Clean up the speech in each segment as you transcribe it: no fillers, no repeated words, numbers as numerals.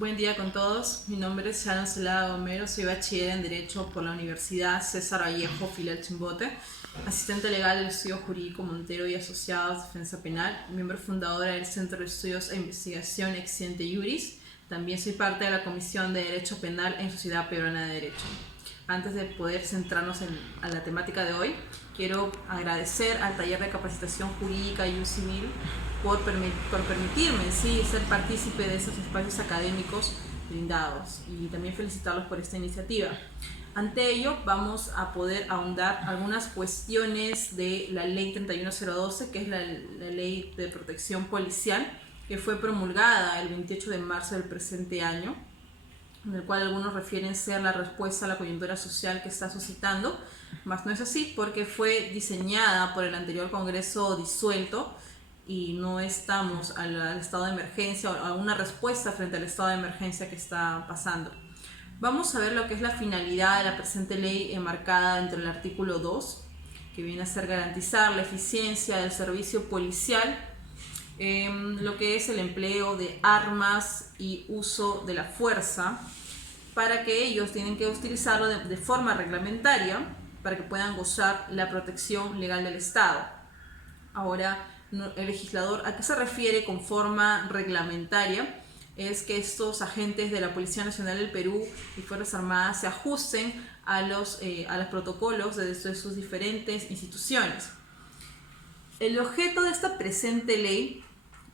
Buen día con todos. Mi nombre es Sharon Celada Gomero, soy bachiller en Derecho por la Universidad César Vallejo, filial Chimbote, asistente legal del Estudio Jurídico Montero y Asociados Defensa Penal, miembro fundadora del Centro de Estudios e Investigación Exciente Juris. También soy parte de la Comisión de Derecho Penal en Sociedad Peruana de Derecho. Antes de poder centrarnos a la temática de hoy, quiero agradecer al Taller de Capacitación Jurídica y Civil por permitirme ser partícipe de esos espacios académicos brindados y también felicitarlos por esta iniciativa. Ante ello, vamos a poder ahondar algunas cuestiones de la Ley 31012, que es la Ley de Protección Policial, que fue promulgada el 28 de marzo del presente año, en el cual algunos refieren ser la respuesta a la coyuntura social que está suscitando, mas no es así porque fue diseñada por el anterior Congreso disuelto y no estamos al estado de emergencia o a una respuesta frente al estado de emergencia que está pasando. Vamos a ver lo que es la finalidad de la presente ley enmarcada dentro del artículo 2, que viene a ser garantizar la eficiencia del servicio policial, lo que es el empleo de armas y uso de la fuerza, para que ellos tienen que utilizarlo de forma reglamentaria para que puedan gozar la protección legal del Estado. Ahora, el legislador, ¿a qué se refiere con forma reglamentaria? Es que estos agentes de la Policía Nacional del Perú y Fuerzas Armadas se ajusten a los protocolos de sus diferentes instituciones. El objeto de esta presente ley,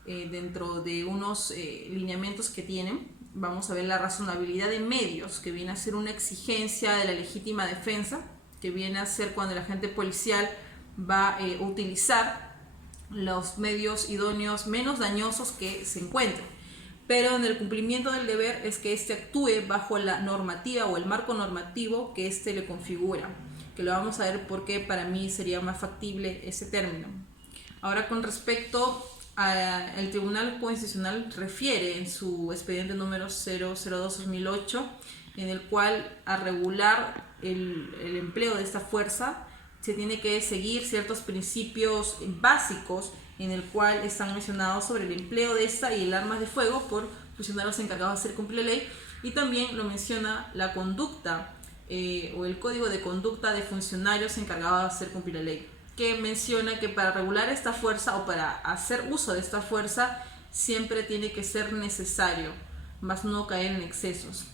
dentro de unos lineamientos que tienen, vamos a ver la razonabilidad de medios, que viene a ser una exigencia de la legítima defensa, que viene a ser cuando el agente policial va a utilizar los medios idóneos menos dañosos que se encuentren, pero en el cumplimiento del deber es que éste actúe bajo la normativa o el marco normativo que éste le configura, que lo vamos a ver porque para mí sería más factible ese término. Ahora, con respecto el Tribunal Constitucional refiere en su expediente número 002-2008, en el cual a regular el empleo de esta fuerza se tiene que seguir ciertos principios básicos en el cual están mencionados sobre el empleo de esta y el armas de fuego por funcionarios encargados de hacer cumplir la ley, y también lo menciona la conducta o el código de conducta de funcionarios encargados de hacer cumplir la ley, que menciona que para regular esta fuerza o para hacer uso de esta fuerza siempre tiene que ser necesario, más no caer en excesos.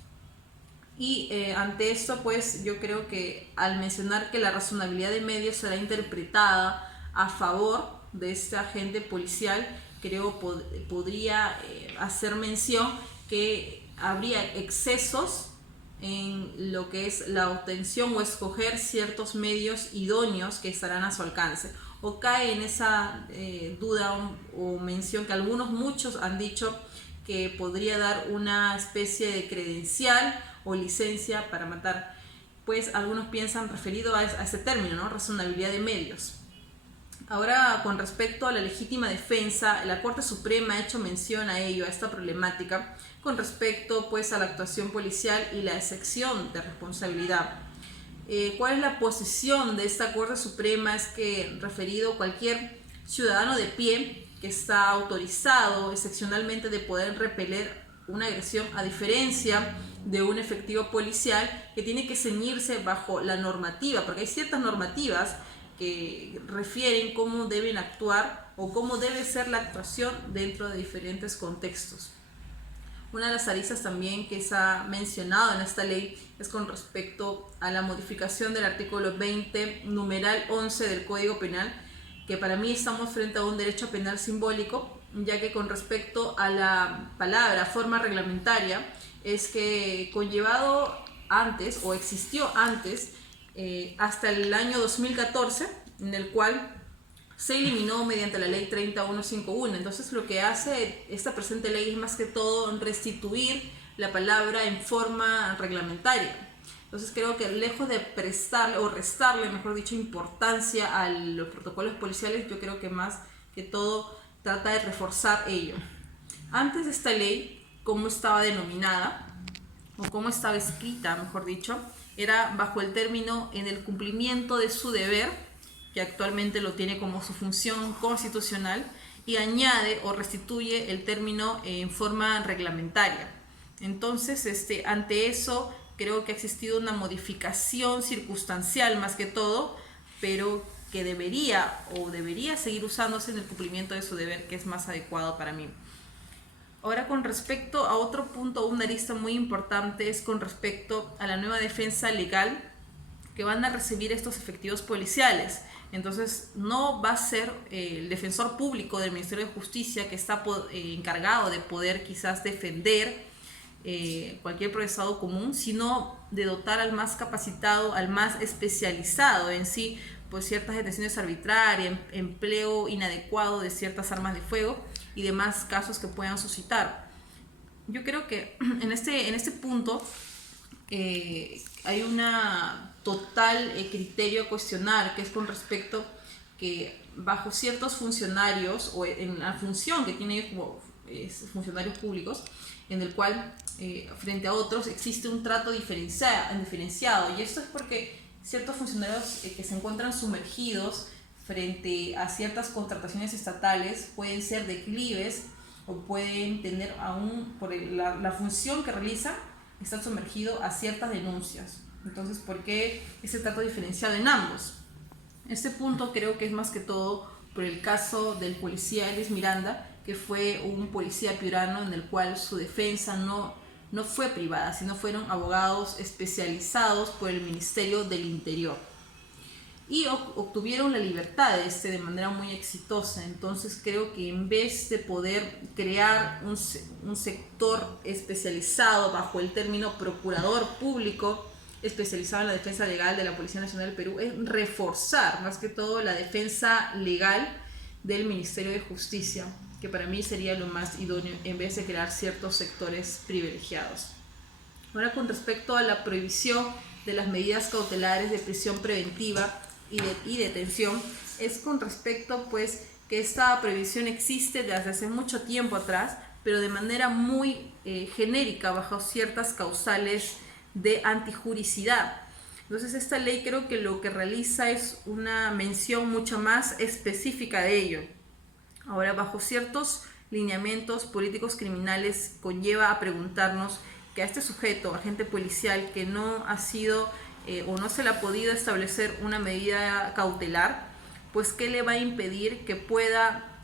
Y ante esto, pues yo creo que al mencionar que la razonabilidad de medios será interpretada a favor de este agente policial, creo podría hacer mención que habría excesos en lo que es la obtención o escoger ciertos medios idóneos que estarán a su alcance, o cae en esa duda o mención que muchos han dicho que podría dar una especie de credencial o licencia para matar, pues algunos piensan referido a este término, ¿no? Razonabilidad de medios. Ahora, con respecto a la legítima defensa, la Corte Suprema ha hecho mención a ello, a esta problemática, con respecto pues a la actuación policial y la excepción de responsabilidad. ¿Cuál es la posición de esta Corte Suprema? Es que referido a cualquier ciudadano de pie que está autorizado excepcionalmente de poder repeler una agresión, a diferencia de un efectivo policial que tiene que ceñirse bajo la normativa, porque hay ciertas normativas que refieren cómo deben actuar o cómo debe ser la actuación dentro de diferentes contextos. Una de las aristas también que se ha mencionado en esta ley es con respecto a la modificación del artículo 20, numeral 11 del Código Penal, que para mí estamos frente a un derecho penal simbólico, ya que con respecto a la palabra forma reglamentaria es que conllevado antes o existió antes hasta el año 2014, en el cual se eliminó mediante la ley 30151. Entonces lo que hace esta presente ley es más que todo restituir la palabra en forma reglamentaria. Entonces creo que lejos de prestarle o restarle, mejor dicho, importancia a los protocolos policiales, yo creo que más que todo trata de reforzar ello. Antes de esta ley, ¿cómo estaba denominada? O cómo estaba escrita, mejor dicho, era bajo el término en el cumplimiento de su deber, que actualmente lo tiene como su función constitucional, y añade o restituye el término en forma reglamentaria. Entonces, ante eso, creo que ha existido una modificación circunstancial más que todo, pero que debería seguir usándose en el cumplimiento de su deber, que es más adecuado para mí. Ahora, con respecto a otro punto, una arista muy importante es con respecto a la nueva defensa legal que van a recibir estos efectivos policiales. Entonces, no va a ser el defensor público del Ministerio de Justicia que está encargado de poder quizás defender cualquier procesado común, sino de dotar al más capacitado, al más especializado en sí, pues ciertas detenciones arbitrarias, empleo inadecuado de ciertas armas de fuego y demás casos que puedan suscitar. Yo creo que en este punto hay una total criterio a cuestionar, que es con respecto que bajo ciertos funcionarios o en la función que tienen ellos como funcionarios públicos, en el cual frente a otros existe un trato diferenciado, y esto es porque ciertos funcionarios que se encuentran sumergidos frente a ciertas contrataciones estatales pueden ser declives o pueden tener aún por la función que realizan, están sumergidos a ciertas denuncias. Entonces, ¿por qué ese trato diferenciado en ambos? Este punto creo que es más que todo por el caso del policía Elvis Miranda, que fue un policía piurano en el cual su defensa no fue privada, sino fueron abogados especializados por el Ministerio del Interior. Y obtuvieron la libertad de manera muy exitosa. Entonces creo que en vez de poder crear un sector especializado bajo el término procurador público, especializado en la defensa legal de la Policía Nacional del Perú, es reforzar más que todo la defensa legal del Ministerio de Justicia, que para mí sería lo más idóneo en vez de crear ciertos sectores privilegiados. Ahora, con respecto a la prohibición de las medidas cautelares de prisión preventiva y detención, es con respecto pues que esta prohibición existe desde hace mucho tiempo atrás, pero de manera muy genérica bajo ciertas causales de antijuricidad. Entonces esta ley creo que lo que realiza es una mención mucho más específica de ello. Ahora, bajo ciertos lineamientos políticos criminales, conlleva a preguntarnos que a este sujeto, agente policial, que no ha sido o no se le ha podido establecer una medida cautelar, pues ¿qué le va a impedir que pueda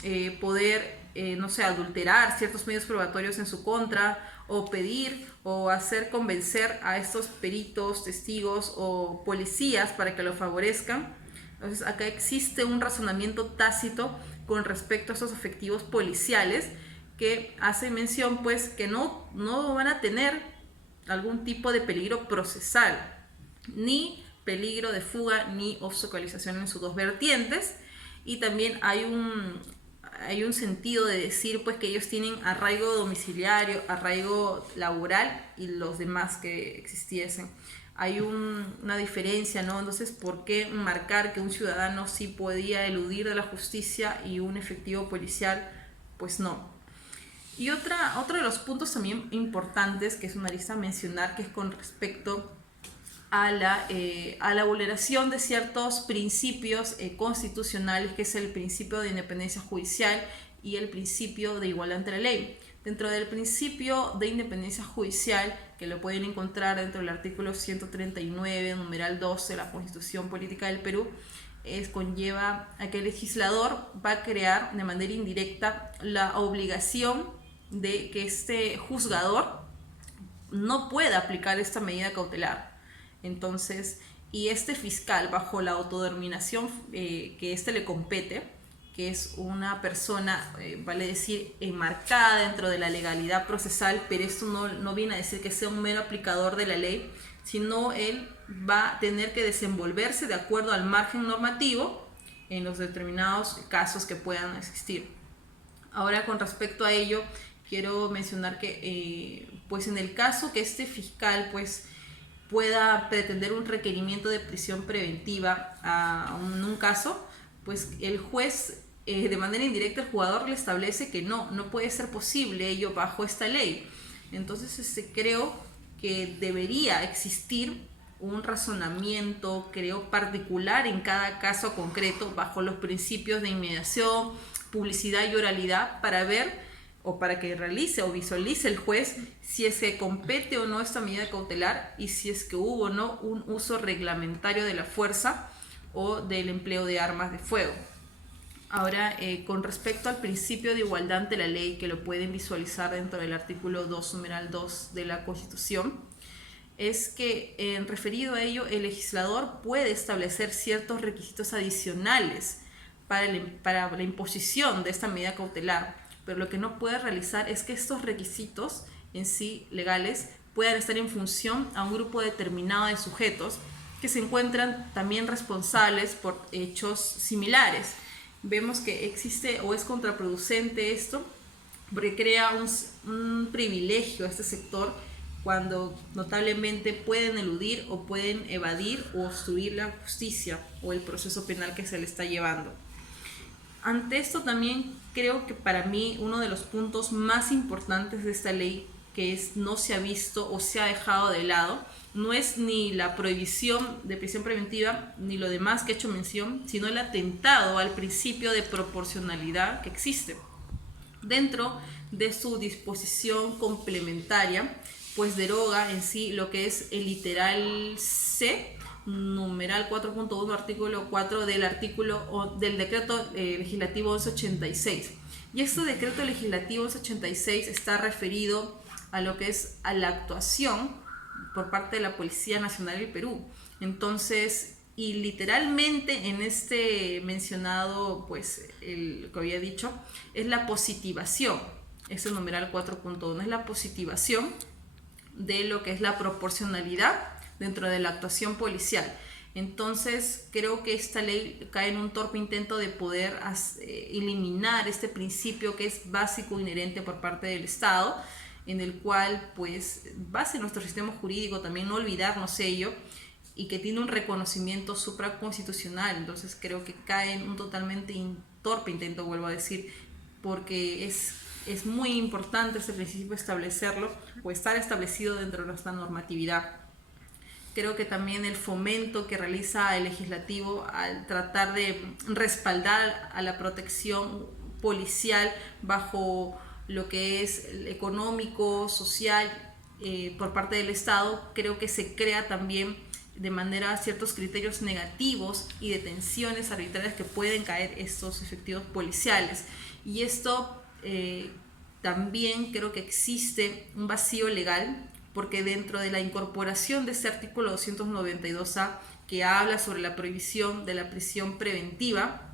adulterar ciertos medios probatorios en su contra, o pedir o hacer convencer a estos peritos, testigos o policías para que lo favorezcan? Entonces acá existe un razonamiento tácito con respecto a esos efectivos policiales que hace mención pues que no van a tener algún tipo de peligro procesal, ni peligro de fuga ni obstaculización en sus dos vertientes. Y también hay un sentido de decir pues que ellos tienen arraigo domiciliario, arraigo laboral y los demás que existiesen. Hay una diferencia, ¿no? Entonces, ¿por qué marcar que un ciudadano sí podía eludir de la justicia y un efectivo policial, pues no? Y otro de los puntos también importantes, que es una lista a mencionar, que es con respecto a la vulneración de ciertos principios constitucionales, que es el principio de independencia judicial y el principio de igualdad ante la ley. Dentro del principio de independencia judicial, que lo pueden encontrar dentro del artículo 139, numeral 12 de la Constitución Política del Perú, conlleva a que el legislador va a crear de manera indirecta la obligación de que este juzgador no pueda aplicar esta medida cautelar. Entonces, y este fiscal, bajo la autodeterminación que le compete, que es una persona, vale decir, enmarcada dentro de la legalidad procesal, pero esto no viene a decir que sea un mero aplicador de la ley, sino él va a tener que desenvolverse de acuerdo al margen normativo en los determinados casos que puedan existir. Ahora, con respecto a ello, quiero mencionar que pues en el caso que este fiscal pues pueda pretender un requerimiento de prisión preventiva en un caso, pues el juez de manera indirecta el jugador le establece que no puede ser posible ello bajo esta ley. Entonces creo que debería existir un razonamiento, creo, particular en cada caso concreto bajo los principios de inmediación, publicidad y oralidad, para ver o para que realice o visualice el juez si es que compete o no esta medida cautelar y si es que hubo o no un uso reglamentario de la fuerza o del empleo de armas de fuego. Ahora, con respecto al principio de igualdad ante la ley, que lo pueden visualizar dentro del artículo 2, numeral 2 de la Constitución, es que referido a ello, el legislador puede establecer ciertos requisitos adicionales para la imposición de esta medida cautelar, pero lo que no puede realizar es que estos requisitos en sí legales puedan estar en función a un grupo determinado de sujetos que se encuentran también responsables por hechos similares. Vemos que existe o es contraproducente esto porque crea un privilegio a este sector cuando notablemente pueden eludir o pueden evadir o obstruir la justicia o el proceso penal que se le está llevando. Ante esto también creo que para mí uno de los puntos más importantes de esta ley no se ha visto o se ha dejado de lado no es ni la prohibición de prisión preventiva ni lo demás que he hecho mención, sino el atentado al principio de proporcionalidad que existe. Dentro de su disposición complementaria, pues deroga en sí lo que es el literal C, numeral 4.1, artículo 4 del decreto legislativo 1186. Y este decreto legislativo 1186 está referido a lo que es a la actuación por parte de la Policía Nacional del Perú. Entonces, y literalmente en este mencionado, pues, lo que había dicho, es la positivación, ese numeral 4.1, es la positivación de lo que es la proporcionalidad dentro de la actuación policial. Entonces, creo que esta ley cae en un torpe intento de poder eliminar este principio que es básico, inherente por parte del Estado, en el cual, pues, base nuestro sistema jurídico, también no olvidarnos ello, y que tiene un reconocimiento supraconstitucional. Entonces creo que cae en un totalmente torpe intento, vuelvo a decir, porque es muy importante este principio establecerlo o estar establecido dentro de nuestra normatividad. Creo que también el fomento que realiza el legislativo al tratar de respaldar a la protección policial bajo lo que es económico, social, por parte del Estado, creo que se crea también de manera ciertos criterios negativos y detenciones arbitrarias que pueden caer estos efectivos policiales. Y esto también creo que existe un vacío legal, porque dentro de la incorporación de este artículo 292A, que habla sobre la prohibición de la prisión preventiva,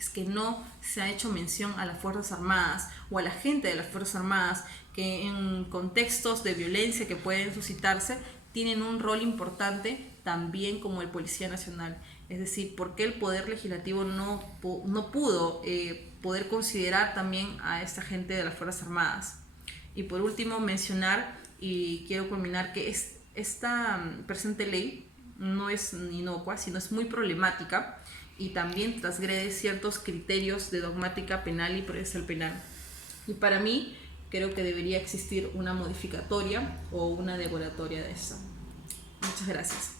es que no se ha hecho mención a las Fuerzas Armadas o a la gente de las Fuerzas Armadas que en contextos de violencia que pueden suscitarse tienen un rol importante también como el Policía Nacional. Es decir, ¿por qué el Poder Legislativo no pudo poder considerar también a esta gente de las Fuerzas Armadas? Y por último mencionar, y quiero culminar, que esta presente ley no es inocua, sino es muy problemática y también transgrede ciertos criterios de dogmática penal y procesal penal. Y para mí, creo que debería existir una modificatoria o una derogatoria de esto. Muchas gracias.